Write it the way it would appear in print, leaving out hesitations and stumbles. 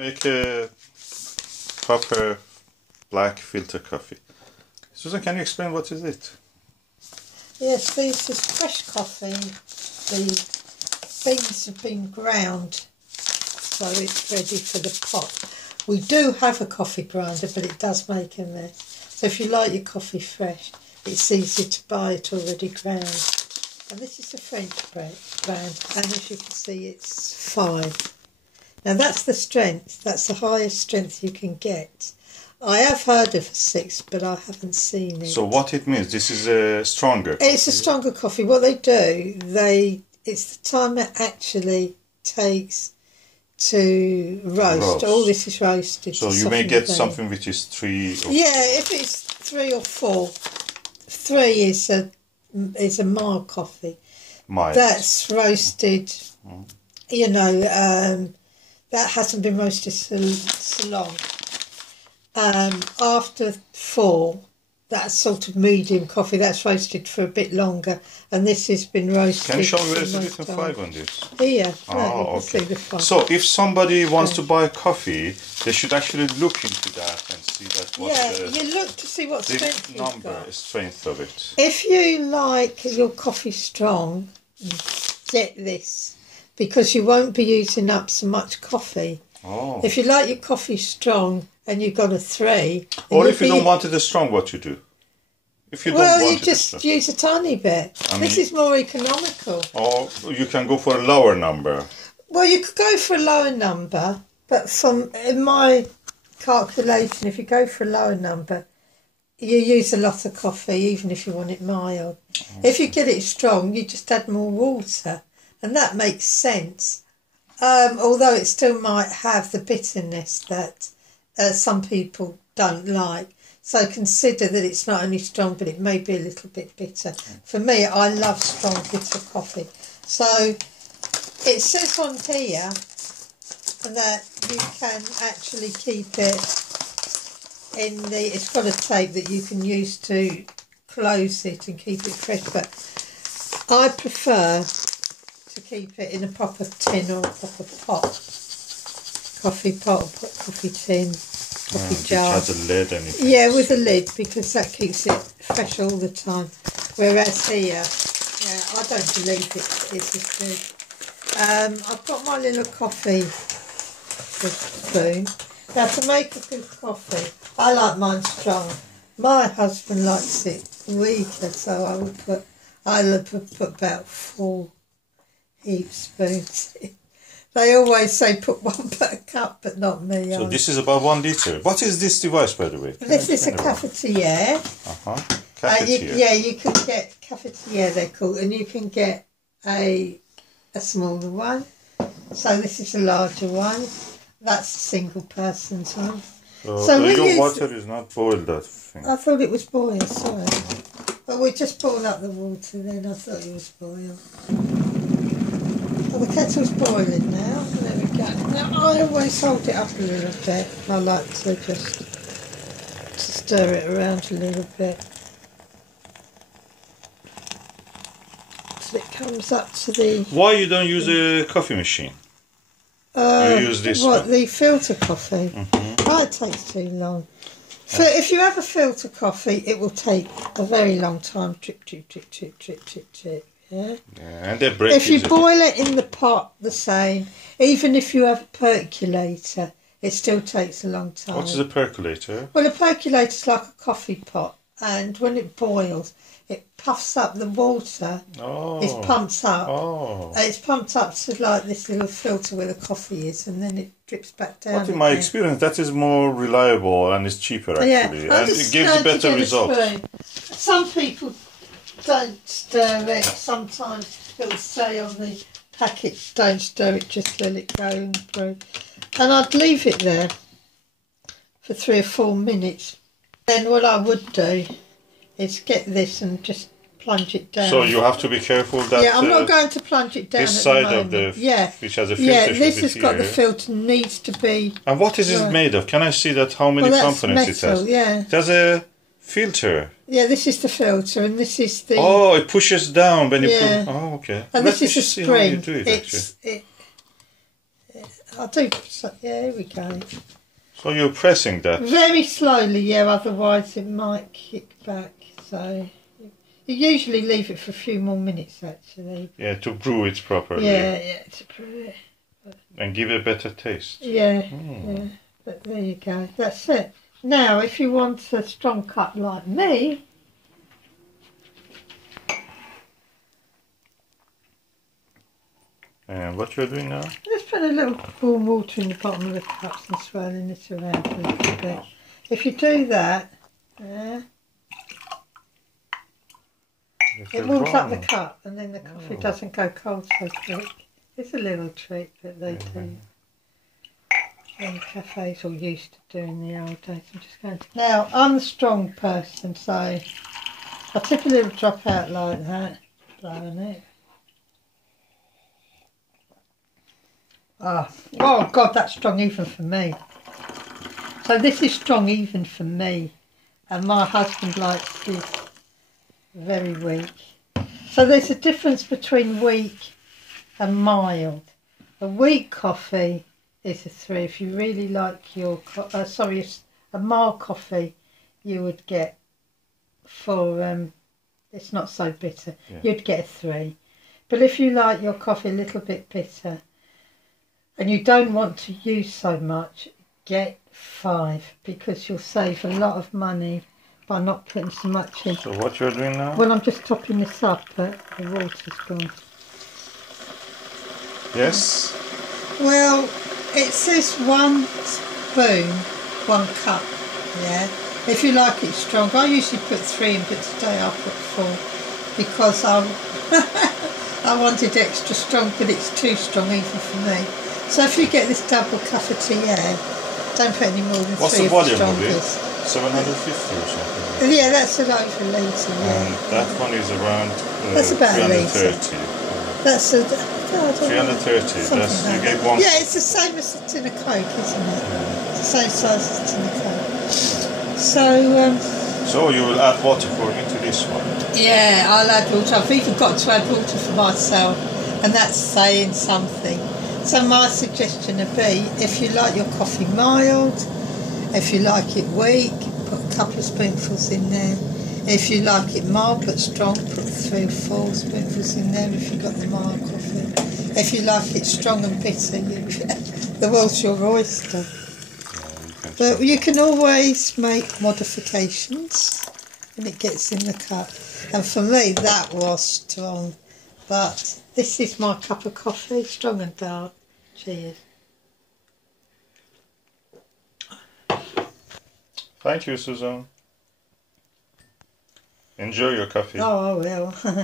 Make a proper black filter coffee. Susan, can you explain what is it? Yes, this is fresh coffee. The beans have been ground, so it's ready for the pot. We do have a coffee grinder, but it does make a mess. So if you like your coffee fresh, it's easy to buy it already ground. And this is a French brand, and as you can see, it's 5. Now that's the strength. That's the highest strength you can get. I have heard of a 6, but I haven't seen it. So what it means? This is a stronger coffee. It's a stronger coffee. What they do, it's the time it actually takes to roast. All this is roasted. So you may get something which is 3 or 4. Yeah, if it's 3 or 4. 3 is a mild coffee. Mild. That's roasted, you know, that hasn't been roasted so long. After 4, that's sort of medium coffee, that's roasted for a bit longer, and this has been roasted. Can you show me where's the written 5 on this? Here, oh, okay. So if somebody wants to buy coffee, they should actually look into that and see that what you look to see what strength strength of it. If you like your coffee strong, get this, because you won't be using up so much coffee. Oh. If you like your coffee strong and you've got a 3... Or if you don't want it as strong, what you do? If you don't want you just use a tiny bit. This is more economical. Or you can go for a lower number. Well, you could go for a lower number, but in my calculation, if you go for a lower number, you use a lot of coffee, even if you want it mild. Okay. If you get it strong, you just add more water, and that makes sense. Although it still might have the bitterness that some people don't like. So consider that it's not only strong, but it may be a little bit bitter. For me, I love strong, bitter coffee. So it says on here that you can actually keep it in it's got a tape that you can use to close it and keep it fresh. But I prefer to keep it in a proper tin or a proper pot, coffee pot, or coffee tin, coffee jar. Which has a lid and yeah, with a lid, because that keeps it fresh all the time. Whereas here, yeah, I don't believe it's as good. I've got my little coffee spoon. Now to make a good coffee, I like mine strong. My husband likes it weaker, so I would put about 4 heap spoons in. They always say put 1 per cup, but not me. So this is about 1 litre. What is this device, by the way? This is a cafetiere. Cafetiere. You can get cafetiere, they're called, and you can get a smaller one. So this is a larger one. That's a single person's one. So your water is not boiled, that thing. I thought it was boiled, sorry. But we just boiled up the water then, I thought it was boiled. Well, the kettle's boiling now. There we go. Now I always hold it up a little bit. I like to just stir it around a little bit. So it comes up to the... Why you don't use a coffee machine? You use this one? The filter coffee? Oh, it takes too long. So if you have a filter coffee, it will take a very long time. Drip, drip, drip, drip, drip, drip, drip. Yeah. And they break. If you boil it in the pot, the same. Even if you have a percolator, it still takes a long time. What is a percolator? Well, a percolator is like a coffee pot, and when it boils, it puffs up the water. Oh. It's pumped up. Oh. It's pumped up to like this little filter where the coffee is, and then it drips back down. But in my experience, that is more reliable and it's cheaper actually, and it gives a better result. Some people don't stir it. Sometimes it'll say on the packet, don't stir it, just let it go and brew. And I'd leave it there for 3 or 4 minutes. Then what I would do is get this and just plunge it down. So you have to be careful that... Yeah, I'm not going to plunge it down this side of the... which has a filter. Yeah, this has got the filter, needs to be... And what is it made of? Can I see that how many components metal, it has? Yeah. It has a filter. Yeah, this is the filter and this is the... Oh, it pushes down when you put... Oh, okay. And this is a spring. I do. So, yeah, here we go. So you're pressing that? Very slowly, yeah. Otherwise, it might kick back. So you usually leave it for a few more minutes, actually. Yeah, to brew it properly. Yeah, to brew it. And give it a better taste. Yeah, yeah. But there you go. That's it. Now, if you want a strong cup like me, And what you're doing now? just put a little warm water in the bottom of the cups and swirling it around a little bit. If you do that, it warms up the cup and then the coffee doesn't go cold so quick. It's a little trick that they do in cafes, or used to do in the old days. I'm just going to... Now, I'm a strong person, so I tip a little drop out like that, blowing it. Oh God, that's strong even for me. So this is strong even for me, and my husband likes this very weak. So there's a difference between weak and mild. A weak coffee is a 3. If you really like your a mild coffee, you would get for it's not so bitter. Yeah. You'd get a 3. But if you like your coffee a little bit bitter, and you don't want to use so much, get 5, because you'll save a lot of money by not putting so much in. So what you're doing now? Well, I'm just topping this up, but the water's gone. Yes? Well, it says 1 spoon, 1 cup, yeah? If you like it strong. I usually put 3 in, but today I put 4, because I wanted extra strong, but it's too strong even for me. So if you get this double cafetiere, don't put any more than 3 of the strongest. What's the volume of it? 750 or something? Yeah, that's an over a litre, yeah. And that one is around that's about 330. That's a... 330, you gave 1... Yeah, it's the same as a tin of Coke, isn't it? It's the same size as a tin of Coke. So you will add water into this one? Yeah, I'll add water. I've even got to add water for myself, and that's saying something. So my suggestion would be, if you like your coffee mild, if you like it weak, put a couple of spoonfuls in there. If you like it mild but strong, put 3 or 4 spoonfuls in there if you've got the mild coffee. If you like it strong and bitter, the world's your oyster. But you can always make modifications when it gets in the cup. And for me, that was strong. But this is my cup of coffee, strong and dark. Cheers. Thank you, Susan. Enjoy your coffee. Oh, I will.